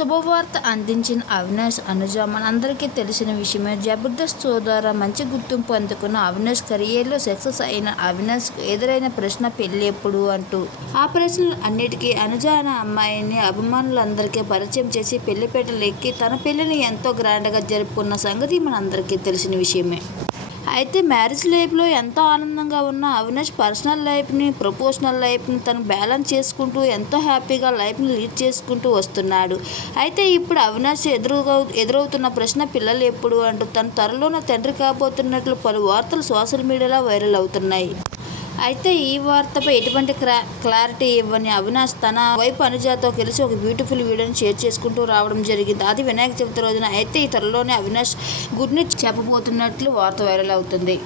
శుభవార్త అందించిన అవినాష్ అనుజ మనందరికీ తెలిసిన విషయమే. జబర్దస్త్ షో ద్వారా మంచి గుర్తింపు అందుకున్న అవినాష్ కెరియర్లో సక్సెస్ అయిన అవినాష్కు ఎదురైన ప్రశ్న పెళ్ళి ఎప్పుడు అంటూ. ఆ ప్రశ్నలు అన్నిటికీ అనుజ అనే అమ్మాయిని అభిమానులందరికీ పరిచయం చేసి పెళ్ళిపేటలు ఎక్కి తన పెళ్ళిని ఎంతో గ్రాండ్గా జరుపుకున్న సంగతి మనందరికీ తెలిసిన విషయమే. అయితే మ్యారేజ్ లైఫ్లో ఎంతో ఆనందంగా ఉన్న అవినాష్ పర్సనల్ లైఫ్ని ప్రొఫెషనల్ లైఫ్ని తను బ్యాలెన్స్ చేసుకుంటూ ఎంతో హ్యాపీగా లైఫ్ని లీడ్ చేసుకుంటూ వస్తున్నాడు. అయితే ఇప్పుడు అవినాష్ ఎదురుగా ఎదురవుతున్న ప్రశ్న పిల్లలు ఎప్పుడు అంటూ తన త్వరలోనే తండ్రి కాబోతున్నట్లు పలు వార్తలు సోషల్ మీడియాలో వైరల్ అవుతున్నాయి. అయితే ఈ వార్తపై ఎటువంటి క్లా క్లారిటీ ఇవ్వని అవినాష్ తన వైపు అనుజాతో కలిసి ఒక బ్యూటిఫుల్ వీడియోని షేర్ చేసుకుంటూ రావడం జరిగింది. అది వినాయక చవితి రోజున అయితే ఈ త్వరలోనే అవినాష్ గుడ్ న్యూస్ చెప్పబోతున్నట్లు వార్త వైరల్ అవుతుంది.